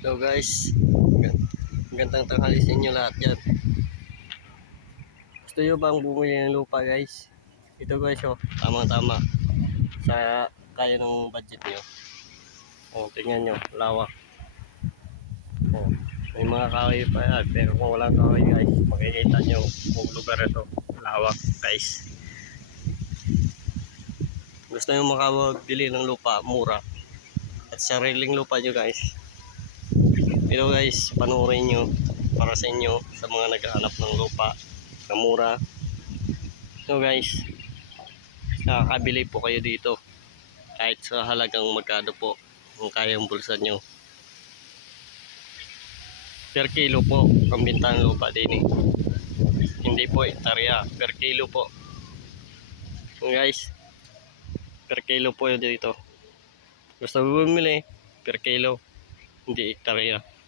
Hello guys, magandang tanghali sa inyo lahat yan. Gusto nyo bang bumili ng lupa guys? Ito guys oh, tamang tama sa kaya ng budget nyo. Oh, tingnan nyo, lawak. Oh, may mga kahoy pa yan, pero kung walang kahoy guys, makikita nyo kung lugar ito, lawak guys. Gusto nyo makabili ng lupa, mura at sariling lupa nyo guys. Pero guys, panoorin nyo para sa inyo sa mga naghahanap ng lupa na mura. So guys, nakakabili po kayo dito kahit sa halagang magkano po kung kayang bulsa nyo. Per kilo po ang bintang lupa din eh. Hindi po hektarya, per kilo po. So guys, per kilo po yun dito. Gusto mo bumili, per kilo, hindi hektarya.